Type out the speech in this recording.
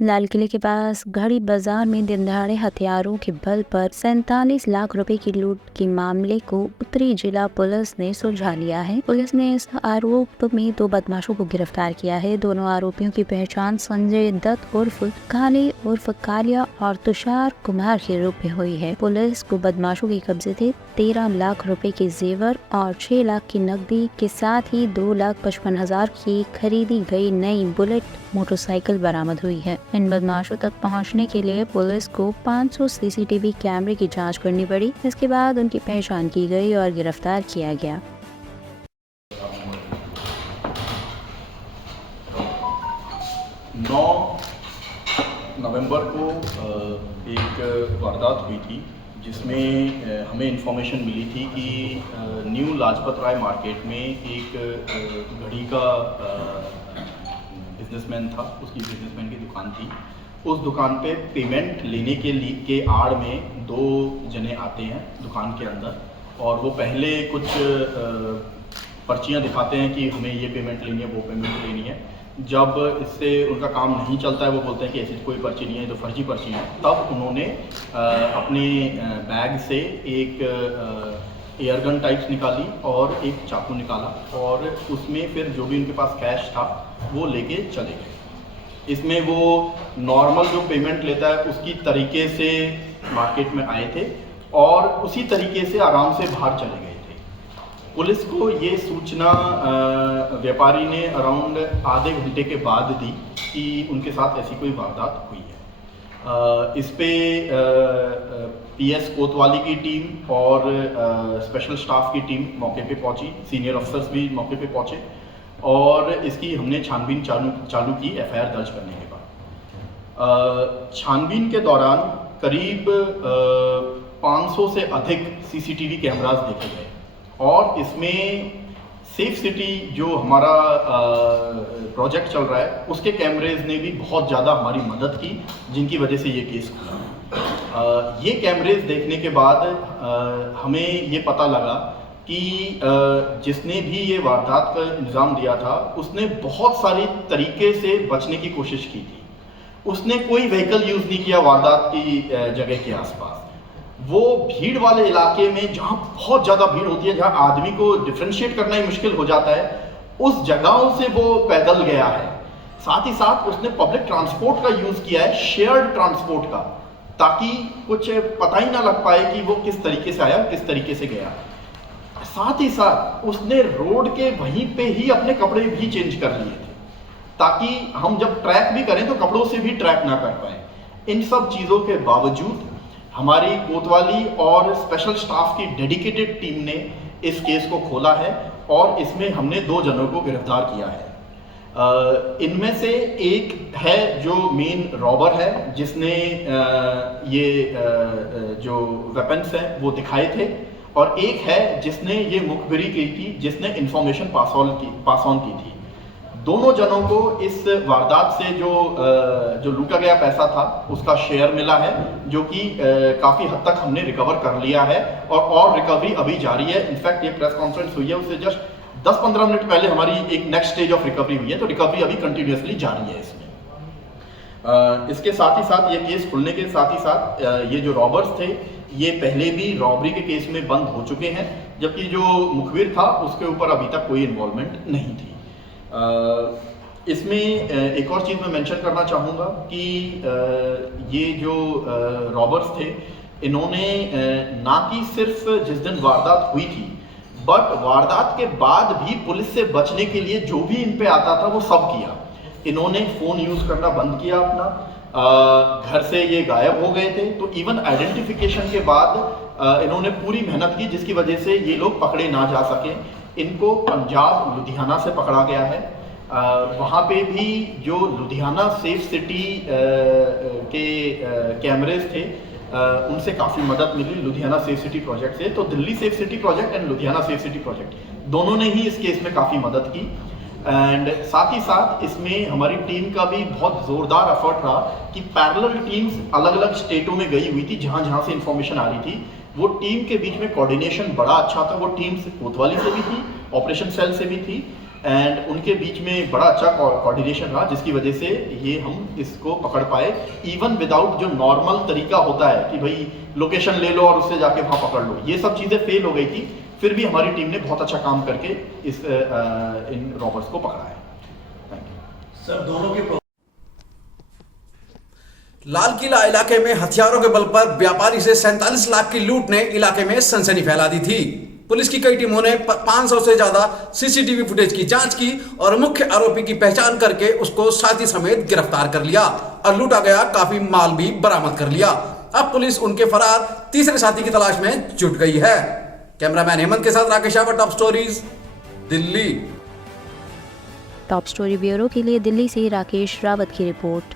लाल किले के पास घड़ी बाजार में दिन दहाड़े हथियारों के बल पर 47 लाख रुपए की लूट के मामले को उत्तरी जिला पुलिस ने सुलझा लिया है। पुलिस ने इस आरोप में 2 बदमाशों को गिरफ्तार किया है। दोनों आरोपियों की पहचान संजय दत्त उर्फ काले उर्फ कालिया और तुषार कुमार के रूप में हुई है। पुलिस को बदमाशों के कब्जे थे 13 लाख रुपए के जेवर और 6 लाख की नकदी के साथ ही 2,55,000 की खरीदी गई नई बुलेट मोटरसाइकिल बरामद हुई है। इन बदमाशों तक पहुंचने के लिए पुलिस को 500 सीसीटीवी कैमरे की जांच करनी पड़ी। इसके बाद उनकी पहचान की गई और गिरफ्तार किया गया। 9 नवंबर को एक वारदात हुई थी जिसमें हमें इंफॉर्मेशन मिली थी कि न्यू लाजपत राय मार्केट में एक घड़ी का बिजनेसमैन था, उसकी बिजनेसमैन की दुकान थी। उस दुकान पे पेमेंट लेने के आड़ में 2 जने आते हैं दुकान के अंदर और वो पहले कुछ पर्चियाँ दिखाते हैं कि हमें ये पेमेंट लेनी है, वो पेमेंट लेनी है। जब इससे उनका काम नहीं चलता है, वो बोलते हैं कि ऐसी कोई पर्ची नहीं है, तो फर्जी पर्ची है। तब उन्होंने अपने बैग से एक एयरगन टाइप्स निकाली और एक चाकू निकाला और उसमें फिर जो भी उनके पास कैश था वो लेके चले गए। इसमें वो नॉर्मल जो पेमेंट लेता है उसकी तरीके से मार्केट में आए थे और उसी तरीके से आराम से बाहर चले गए थे। पुलिस को ये सूचना व्यापारी ने अराउंड आधे घंटे के बाद दी कि उनके साथ ऐसी कोई वारदात हुई है। इस पे पीएस कोतवाली की टीम और स्पेशल स्टाफ की टीम मौके पे पहुंची, सीनियर अफसर्स भी मौके पे पहुंचे और इसकी हमने छानबीन चालू की एफआईआर दर्ज करने के बाद। छानबीन के दौरान करीब 500 से अधिक सीसीटीवी कैमरास देखे गए और इसमें सेफ सिटी जो हमारा प्रोजेक्ट चल रहा है उसके कैमरेज ने भी बहुत ज़्यादा हमारी मदद की, जिनकी वजह से ये केस खुला। ये कैमरेज देखने के बाद हमें ये पता लगा कि जिसने भी ये वारदात का इल्ज़ाम दिया था उसने बहुत सारी तरीके से बचने की कोशिश की थी। उसने कोई व्हीकल यूज़ नहीं किया वारदात की जगह के आसपास। वो भीड़ वाले इलाके में जहाँ बहुत ज़्यादा भीड़ होती है, जहाँ आदमी को डिफ्रेंशिएट करना ही मुश्किल हो जाता है, उस जगहों से वो पैदल गया है। साथ ही साथ उसने पब्लिक ट्रांसपोर्ट का यूज़ किया है, शेयर्ड ट्रांसपोर्ट का, ताकि कुछ पता ही ना लग पाए कि वो किस तरीके से आया, किस तरीके से गया। साथ ही साथ उसने रोड के वहीं पे ही अपने कपड़े भी चेंज कर लिए थे ताकि हम जब ट्रैक भी करें तो कपड़ों से भी ट्रैक ना कर पाए। इन सब चीज़ों के बावजूद हमारी कोतवाली और स्पेशल स्टाफ की डेडिकेटेड टीम ने इस केस को खोला है और इसमें हमने 2 जनों को गिरफ्तार किया है। इनमें से एक है जो मेन रॉबर है, जिसने ये जो वेपन्स हैं वो दिखाए थे, और एक है जिसने ये मुखबिरी की थी, जिसने इंफॉर्मेशन पास ऑन की थी। दोनों जनों को इस वारदात से जो लूटा गया पैसा था उसका शेयर मिला है, जो कि काफ़ी हद तक हमने रिकवर कर लिया है और रिकवरी अभी जारी है। इनफैक्ट ये प्रेस कॉन्फ्रेंस हुई है उससे जस्ट 10-15 मिनट पहले हमारी एक नेक्स्ट स्टेज ऑफ रिकवरी हुई है, तो रिकवरी अभी कंटिन्यूसली जारी है इसमें। इसके साथ ही साथ ये केस खुलने के साथ ही साथ ये जो रॉबर्स थे ये पहले भी रॉबरी के केस में बंद हो चुके हैं, जबकि जो मुखबिर था उसके ऊपर अभी तक कोई इन्वॉल्वमेंट नहीं थी। इसमें एक और चीज़ मैं मेंशन करना चाहूँगा कि ये जो रॉबर्स थे इन्होंने ना कि सिर्फ जिस दिन वारदात हुई थी बट वारदात के बाद भी पुलिस से बचने के लिए जो भी इन पे आता था वो सब किया। इन्होंने फ़ोन यूज़ करना बंद किया अपना, घर से ये गायब हो गए थे, तो इवन आइडेंटिफिकेशन के बाद इन्होंने पूरी मेहनत की जिसकी वजह से ये लोग पकड़े ना जा सके। इनको पंजाब लुधियाना से पकड़ा गया है। वहाँ पे भी जो लुधियाना सेफ सिटी के कैमरेज थे उनसे काफ़ी मदद मिली लुधियाना सेफ सिटी प्रोजेक्ट से। तो Delhi safe city project and Ludhiana safe city project दोनों ने ही इस केस में काफ़ी मदद की। एंड साथ ही साथ इसमें हमारी टीम का भी बहुत ज़ोरदार एफर्ट रहा कि पैरेलल टीम्स अलग अलग स्टेटों में गई हुई थी, जहाँ जहाँ से इंफॉर्मेशन आ रही थी। वो टीम के बीच में कोऑर्डिनेशन बड़ा अच्छा था। वो टीम्स कोतवाली से भी थी, ऑपरेशन सेल से भी थी, एंड उनके बीच में बड़ा अच्छा कोऑर्डिनेशन रहा, जिसकी वजह से ये हम इसको पकड़ पाए, इवन विदाउट जो नॉर्मल तरीका होता है कि भाई लोकेशन ले लो और उससे जाके वहाँ पकड़ लो, ये सब चीज़ें फेल हो गई थी। फिर भी हमारी टीम ने बहुत अच्छा काम करके इन रॉबर्स को पकड़ा है। Thank you sir. दोनों के लाल किला इलाके में हथियारों के बल पर व्यापारी से 47 लाख की लूट ने इलाके में सनसनी फैला दी थी। पुलिस की कई टीमों ने 500 से ज्यादा सीसीटीवी फुटेज की जांच की और मुख्य आरोपी की पहचान करके उसको साथी समेत गिरफ्तार कर लिया और लूटा गया काफी माल भी बरामद कर लिया। अब पुलिस उनके फरार तीसरे साथी की तलाश में जुट गई है। कैमरामैन हेमंत के साथ Rakesh Yawar, top stories, Delhi. Top story bureau के लिए दिल्ली से राकेश रावत की रिपोर्ट।